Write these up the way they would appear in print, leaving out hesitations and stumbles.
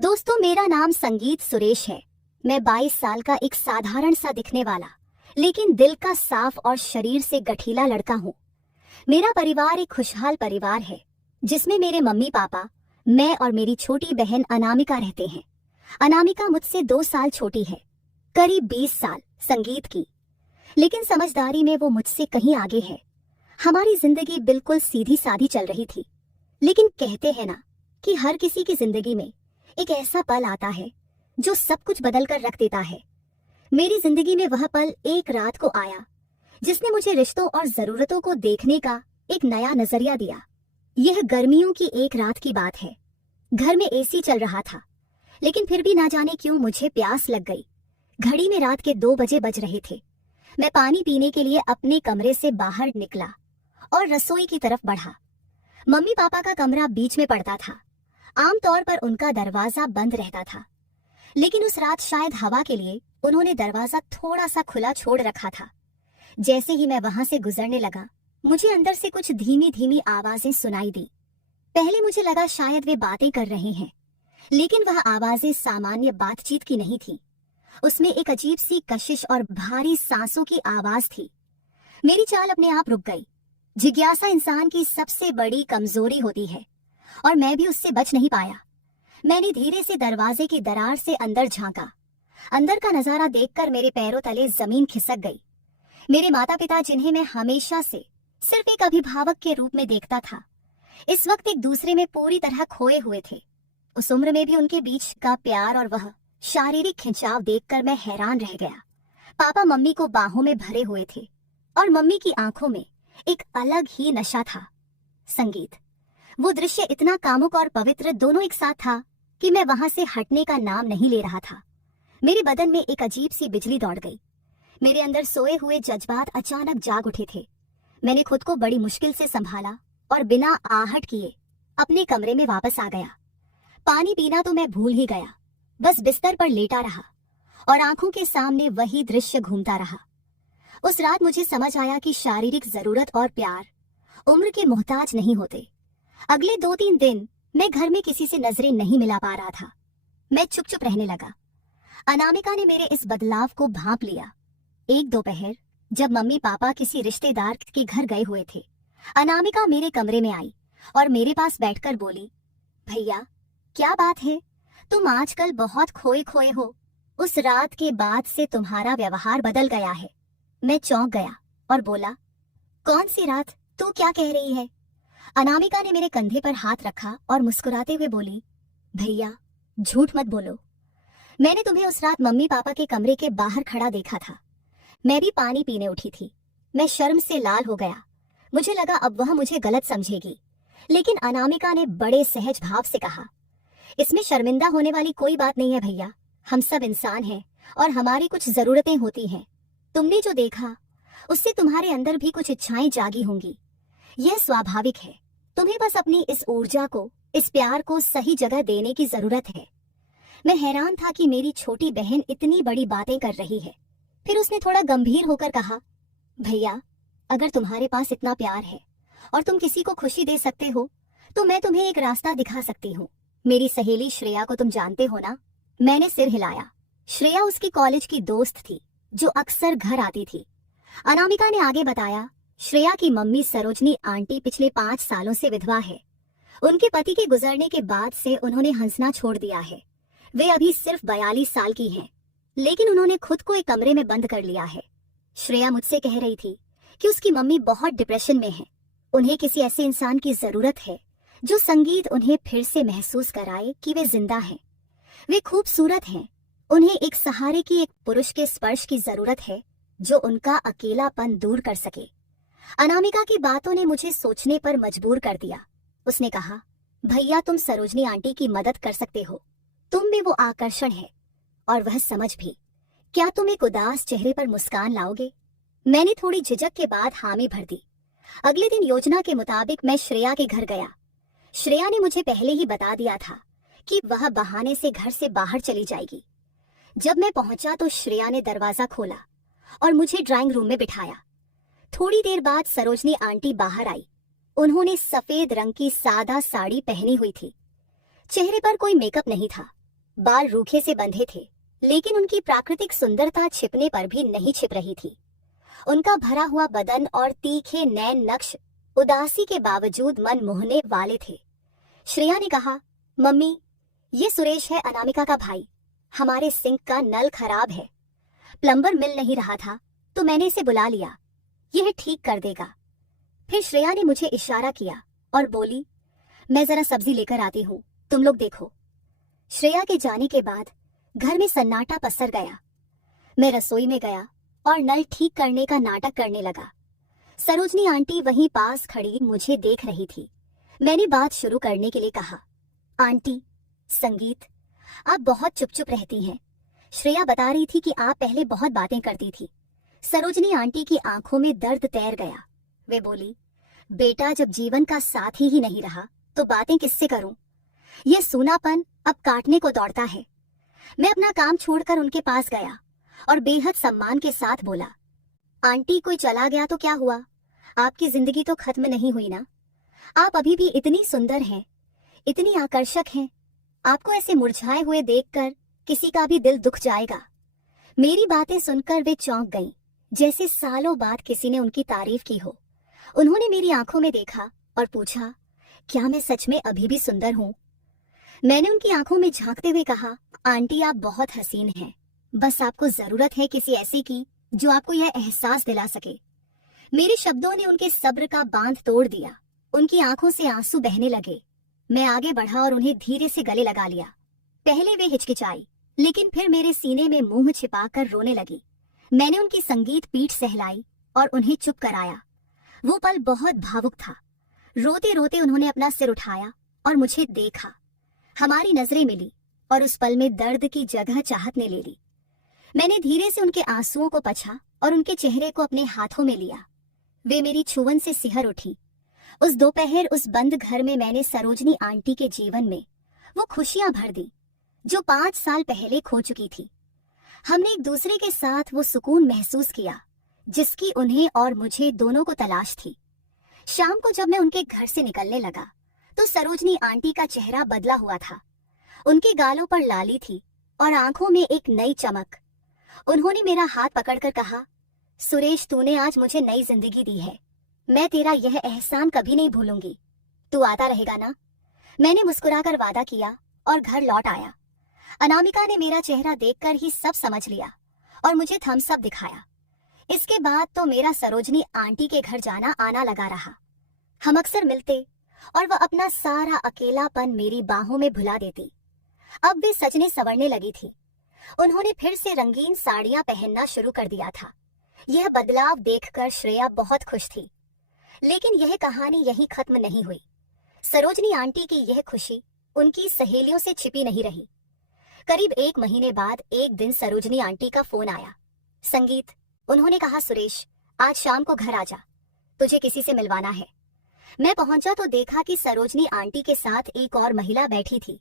दोस्तों, मेरा नाम संगीत सुरेश है। मैं 22 साल का एक साधारण सा दिखने वाला लेकिन दिल का साफ और शरीर से गठीला लड़का हूँ। मेरा परिवार एक खुशहाल परिवार है जिसमें मेरे मम्मी पापा, मैं और मेरी छोटी बहन अनामिका रहते हैं। अनामिका मुझसे 2 साल छोटी है, करीब 20 साल संगीत की, लेकिन समझदारी में वो मुझसे कहीं आगे है। हमारी जिंदगी बिल्कुल सीधी सादी चल रही थी, लेकिन कहते हैं ना कि हर किसी की जिंदगी में एक ऐसा पल आता है जो सब कुछ बदल कर रख देता है। मेरी जिंदगी में वह पल एक रात को आया जिसने मुझे रिश्तों और जरूरतों को देखने का एक नया नजरिया दिया। यह गर्मियों की एक रात की बात है। घर में एसी चल रहा था, लेकिन फिर भी ना जाने क्यों मुझे प्यास लग गई। घड़ी में रात के 2 बजे बज रहे थे। मैं पानी पीने के लिए अपने कमरे से बाहर निकला और रसोई की तरफ बढ़ा। मम्मी पापा का कमरा बीच में पड़ता था। आमतौर पर उनका दरवाजा बंद रहता था, लेकिन उस रात शायद हवा के लिए उन्होंने दरवाजा थोड़ा सा खुला छोड़ रखा था। जैसे ही मैं वहां से गुजरने लगा, मुझे अंदर से कुछ धीमी धीमी आवाजें सुनाई दी। पहले मुझे लगा शायद वे बातें कर रहे हैं, लेकिन वह आवाजें सामान्य बातचीत की नहीं थी। उसमें एक अजीब सी कशिश और भारी सांसों की आवाज थी। मेरी चाल अपने आप रुक गई। जिज्ञासा इंसान की सबसे बड़ी कमजोरी होती है, और मैं भी उससे बच नहीं पाया। मैंने धीरे से दरवाजे की दरार से अंदर झांका। अंदर का नजारा देखकर मेरे पैरों तले जमीन खिसक गई। मेरे माता पिता, जिन्हें मैं हमेशा से सिर्फ एक अभिभावक के रूप में देखता था, इस वक्त एक दूसरे में पूरी तरह खोए हुए थे। उस उम्र में भी उनके बीच का प्यार और वह शारीरिक खिंचाव देखकर मैं हैरान रह गया। पापा मम्मी को बाहों में भरे हुए थे और मम्मी की आंखों में एक अलग ही नशा था, संगीत। वो दृश्य इतना कामुक और पवित्र दोनों एक साथ था कि मैं वहां से हटने का नाम नहीं ले रहा था। मेरे बदन में एक अजीब सी बिजली दौड़ गई। मेरे अंदर सोए हुए जज्बात अचानक जाग उठे थे। मैंने खुद को बड़ी मुश्किल से संभाला और बिना आहट किए अपने कमरे में वापस आ गया। पानी पीना तो मैं भूल ही गया, बस बिस्तर पर लेटा रहा और आंखों के सामने वही दृश्य घूमता रहा। उस रात मुझे समझ आया कि शारीरिक जरूरत और प्यार उम्र के मोहताज नहीं होते। अगले 2-3 दिन मैं घर में किसी से नजरें नहीं मिला पा रहा था। मैं चुप चुप रहने लगा। अनामिका ने मेरे इस बदलाव को भांप लिया। एक दोपहर जब मम्मी पापा किसी रिश्तेदार के घर गए हुए थे, अनामिका मेरे कमरे में आई और मेरे पास बैठकर बोली, भैया क्या बात है, तुम आजकल बहुत खोए खोए हो। उस रात के बाद से तुम्हारा व्यवहार बदल गया है। मैं चौंक गया और बोला, कौन सी रात, तू क्या कह रही है? अनामिका ने मेरे कंधे पर हाथ रखा और मुस्कुराते हुए बोली, भैया झूठ मत बोलो। मैंने तुम्हें उस रात मम्मी पापा के कमरे के बाहर खड़ा देखा था। मैं भी पानी पीने उठी थी। मैं शर्म से लाल हो गया। मुझे लगा अब वह मुझे गलत समझेगी, लेकिन अनामिका ने बड़े सहज भाव से कहा, इसमें शर्मिंदा होने वाली कोई बात नहीं है भैया। हम सब इंसान हैं और हमारी कुछ जरूरतें होती हैं। तुमने जो देखा उससे तुम्हारे अंदर भी कुछ इच्छाएं जागी होंगी। यह स्वाभाविक है। तुम्हें बस अपनी इस ऊर्जा को, इस प्यार को सही जगह देने की जरूरत है। मैं हैरान था कि मेरी छोटी बहन इतनी बड़ी बातें कर रही है। फिर उसने थोड़ा गंभीर होकर कहा, भैया अगर तुम्हारे पास इतना प्यार है और तुम किसी को खुशी दे सकते हो, तो मैं तुम्हें एक रास्ता दिखा सकती हूँ। मेरी सहेली श्रेया को तुम जानते हो ना? मैंने सिर हिलाया। श्रेया उसकी कॉलेज की दोस्त थी जो अक्सर घर आती थी। अनामिका ने आगे बताया, श्रेया की मम्मी सरोजनी आंटी पिछले 5 सालों से विधवा है। उनके पति के गुजरने के बाद से उन्होंने हंसना छोड़ दिया है। वे अभी सिर्फ 42 साल की हैं, लेकिन उन्होंने खुद को एक कमरे में बंद कर लिया है। श्रेया मुझसे कह रही थी कि उसकी मम्मी बहुत डिप्रेशन में है। उन्हें किसी ऐसे इंसान की जरूरत है जो संगीत उन्हें फिर से महसूस कराए कि वे जिंदा हैं। वे खूबसूरत हैं। उन्हें एक सहारे की, एक पुरुष के स्पर्श की जरूरत है जो उनका अकेलापन दूर कर सके। अनामिका की बातों ने मुझे सोचने पर मजबूर कर दिया। उसने कहा, भैया तुम सरोजनी आंटी की मदद कर सकते हो। तुम में वो आकर्षण है और वह समझ भी। क्या तुम एक उदास चेहरे पर मुस्कान लाओगे? मैंने थोड़ी झिझक के बाद हामी भर दी। अगले दिन योजना के मुताबिक मैं श्रेया के घर गया। श्रेया ने मुझे पहले ही बता दिया था कि वह बहाने से घर से बाहर चली जाएगी। जब मैं पहुंचा तो श्रेया ने दरवाजा खोला और मुझे ड्राइंग रूम में बिठाया। थोड़ी देर बाद सरोजनी आंटी बाहर आई। उन्होंने सफेद रंग की सादा साड़ी पहनी हुई थी। चेहरे पर कोई मेकअप नहीं था, बाल रूखे से बंधे थे, लेकिन उनकी प्राकृतिक सुंदरता छिपने पर भी नहीं छिप रही थी। उनका भरा हुआ बदन और तीखे नैन नक्श उदासी के बावजूद मन मोहने वाले थे। श्रेया ने कहा, मम्मी, ये सुरेश है, अनामिका का भाई। हमारे सिंक का नल खराब है, प्लम्बर मिल नहीं रहा था, तो मैंने इसे बुला लिया, यह ठीक कर देगा। फिर श्रेया ने मुझे इशारा किया और बोली, मैं जरा सब्जी लेकर आती हूँ, तुम लोग देखो। श्रेया के जाने के बाद घर में सन्नाटा पसर गया। मैं रसोई में गया और नल ठीक करने का नाटक करने लगा। सरोजनी आंटी वहीं पास खड़ी मुझे देख रही थी। मैंने बात शुरू करने के लिए कहा, आंटी, संगीत, आप बहुत चुप चुप रहती हैं। श्रेया बता रही थी कि आप पहले बहुत बातें करती थी। सरोजनी आंटी की आंखों में दर्द तैर गया। वे बोली, बेटा, जब जीवन का साथी ही नहीं रहा तो बातें किससे करूं? यह सूनापन अब काटने को दौड़ता है। मैं अपना काम छोड़कर उनके पास गया और बेहद सम्मान के साथ बोला, आंटी, कोई चला गया तो क्या हुआ? आपकी जिंदगी तो खत्म नहीं हुई ना। आप अभी भी इतनी सुंदर हैं, इतनी आकर्षक हैं। आपको ऐसे मुरझाए हुए देखकर किसी का भी दिल दुख जाएगा। मेरी बातें सुनकर वे चौंक गईं, जैसे सालों बाद किसी ने उनकी तारीफ की हो। उन्होंने मेरी आंखों में देखा और पूछा, क्या मैं सच में अभी भी सुंदर हूँ? मैंने उनकी आंखों में झांकते हुए कहा, आंटी, आप बहुत हसीन हैं। बस आपको जरूरत है किसी ऐसी की जो आपको यह एहसास दिला सके। मेरे शब्दों ने उनके सब्र का बांध तोड़ दिया। उनकी आंखों से आंसू बहने लगे। मैं आगे बढ़ा और उन्हें धीरे से गले लगा लिया। पहले वे हिचकिचाई, लेकिन फिर मेरे सीने में मुंह छिपाकर रोने लगी। मैंने उनकी संगीत पीठ सहलाई और उन्हें चुप कराया। वो पल बहुत भावुक था। रोते रोते उन्होंने अपना सिर उठाया और मुझे देखा। हमारी नजरें मिली और उस पल में दर्द की जगह चाहत ने ले ली। मैंने धीरे से उनके आंसुओं को पछा और उनके चेहरे को अपने हाथों में लिया। वे मेरी छुअन से सिहर उठी। उस दोपहर उस बंद घर में मैंने सरोजनी आंटी के जीवन में वो खुशियां भर दी जो 5 साल पहले खो चुकी थी। हमने एक दूसरे के साथ वो सुकून महसूस किया जिसकी उन्हें और मुझे दोनों को तलाश थी। शाम को जब मैं उनके घर से निकलने लगा तो सरोजनी आंटी का चेहरा बदला हुआ था। उनके गालों पर लाली थी और आंखों में एक नई चमक। उन्होंने मेरा हाथ पकड़कर कहा, सुरेश, तूने आज मुझे नई जिंदगी दी है। मैं तेरा यह एहसान कभी नहीं भूलूंगी। तू आता रहेगा ना? मैंने मुस्कुराकर वादा किया और घर लौट आया। अनामिका ने मेरा चेहरा देखकर ही सब समझ लिया और मुझे थम्स अप दिखाया। इसके बाद तो मेरा सरोजनी आंटी के घर जाना आना लगा रहा। हम अक्सर मिलते और वह अपना सारा अकेलापन मेरी बाहों में भुला देती। अब वे सजने संवरने लगी थी। उन्होंने फिर से रंगीन साड़ियां पहनना शुरू कर दिया था। यह बदलाव देखकर श्रेया बहुत खुश थी। लेकिन यह कहानी यहीं खत्म नहीं हुई। सरोजनी आंटी की यह खुशी उनकी सहेलियों से छिपी नहीं रही। करीब 1 महीने बाद एक दिन सरोजनी आंटी का फोन आया। संगीत, उन्होंने कहा, सुरेश, आज शाम को घर आ जा, तुझे किसी से मिलवाना है। मैं पहुंचा तो देखा कि सरोजनी आंटी के साथ एक और महिला बैठी थी।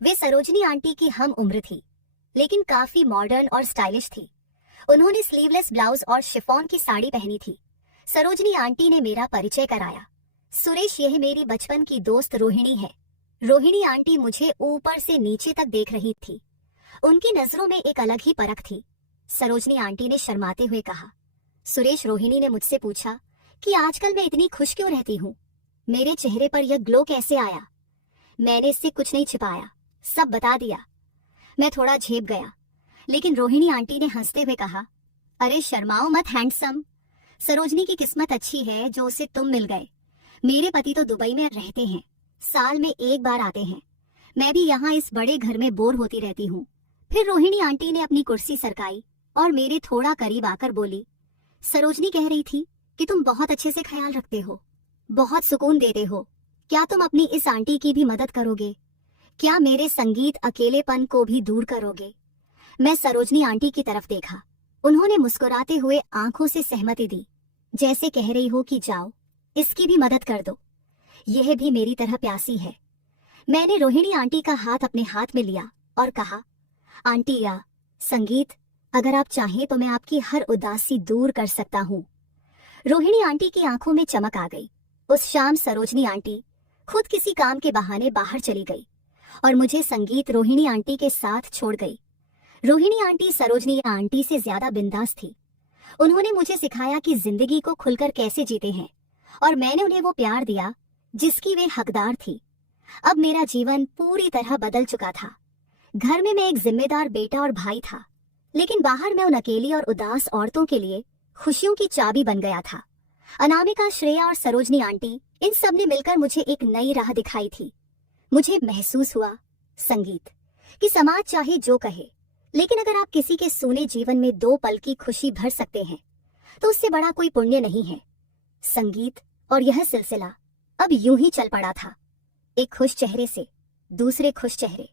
वे सरोजनी आंटी की हम उम्र थी, लेकिन काफी मॉडर्न और स्टाइलिश थी। उन्होंने स्लीवलेस ब्लाउज और शिफॉन की साड़ी पहनी थी। सरोजनी आंटी ने मेरा परिचय कराया। सुरेश, यह मेरी बचपन की दोस्त रोहिणी है। रोहिणी आंटी मुझे ऊपर से नीचे तक देख रही थी। उनकी नजरों में एक अलग ही परख थी। सरोजनी आंटी ने शर्माते हुए कहा, सुरेश, रोहिणी ने मुझसे पूछा कि आजकल मैं इतनी खुश क्यों रहती हूँ। मेरे चेहरे पर यह ग्लो कैसे आया? मैंने इससे कुछ नहीं छिपाया, सब बता दिया। मैं थोड़ा झेप गया, लेकिन रोहिणी आंटी ने हंसते हुए कहा, अरे शर्माओ मत हैंडसम। सरोजनी की किस्मत अच्छी है जो उसे तुम मिल गए। मेरे पति तो दुबई में रहते हैं, साल में 1 बार आते हैं। मैं भी यहाँ इस बड़े घर में बोर होती रहती हूँ। फिर रोहिणी आंटी ने अपनी कुर्सी सरकाई और मेरे थोड़ा करीब आकर बोली, सरोजनी कह रही थी कि तुम बहुत अच्छे से ख्याल रखते हो, बहुत सुकून देते हो। क्या तुम अपनी इस आंटी की भी मदद करोगे? क्या मेरे संगीत अकेलेपन को भी दूर करोगे? मैं सरोजनी आंटी की तरफ देखा। उन्होंने मुस्कुराते हुए आंखों से सहमति दी, जैसे कह रही हो कि जाओ, इसकी भी मदद कर दो, यह भी मेरी तरह प्यासी है। मैंने रोहिणी आंटी का हाथ अपने हाथ में लिया और कहा, आंटी या संगीत, अगर आप चाहें तो मैं आपकी हर उदासी दूर कर सकता हूँ। रोहिणी आंटी की आंखों में चमक आ गई। उस शाम सरोजनी आंटी खुद किसी काम के बहाने बाहर चली गई और मुझे संगीत रोहिणी आंटी के साथ छोड़ गई। रोहिणी आंटी सरोजनी आंटी से ज्यादा बिंदास थी। उन्होंने मुझे सिखाया कि जिंदगी को खुलकर कैसे जीते हैं, और मैंने उन्हें वो प्यार दिया जिसकी वे हकदार थी। अब मेरा जीवन पूरी तरह बदल चुका था। घर में मैं एक जिम्मेदार बेटा और भाई था, लेकिन बाहर मैं उन अकेली और उदास औरतों के लिए खुशियों की चाबी बन गया था। अनामिका, श्रेया और सरोजनी आंटी, इन सब ने मिलकर मुझे एक नई राह दिखाई थी। मुझे महसूस हुआ, संगीत, कि समाज चाहे जो कहे, लेकिन अगर आप किसी के सूने जीवन में 2 पल की खुशी भर सकते हैं तो उससे बड़ा कोई पुण्य नहीं है। संगीत और यह सिलसिला अब यूं ही चल पड़ा था, एक खुश चेहरे से दूसरे खुश चेहरे।